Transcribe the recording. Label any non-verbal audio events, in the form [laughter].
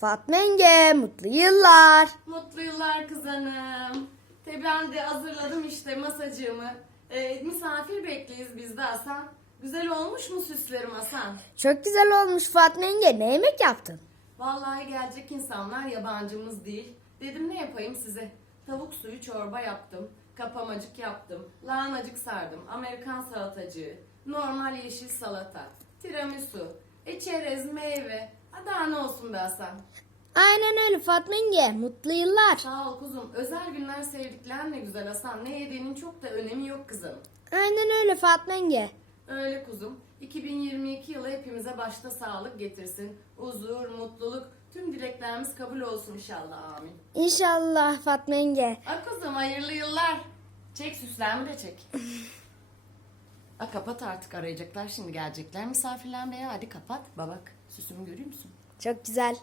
Fatma yenge mutlu yıllar. Mutlu yıllar kız hanım. Tabii ben de hazırladım işte masacığımı. Ee, misafir bekliyiz biz de Hasan. Güzel olmuş mu süslerim Hasan? Çok güzel olmuş Fatma yenge. Ne yemek yaptın? Vallahi gelecek insanlar yabancımız değil. Dedim ne yapayım size? Tavuk suyu çorba yaptım. Kapamacık yaptım. Lahanacık sardım. Amerikan salatacığı. Normal yeşil salata. Tiramisu. E çerez, meyve. Ha daha ne olsun be Hasan? Aynen öyle Fatma yenge. Mutlu yıllar. Sağ ol kuzum. Özel günler sevdikler ne güzel Hasan. Ne yediğinin çok da önemi yok kızım. Aynen öyle Fatma yenge. Öyle kuzum. 2022 yılı hepimize başta sağlık getirsin. Huzur, mutluluk, tüm dileklerimiz kabul olsun inşallah. Amin. İnşallah Fatma yenge. A kızım hayırlı yıllar. Çek süslerimi de çek. [laughs] A kapat artık arayacaklar şimdi gelecekler ya. Hadi kapat. Babak süsümü görüyor musun? Çok güzel.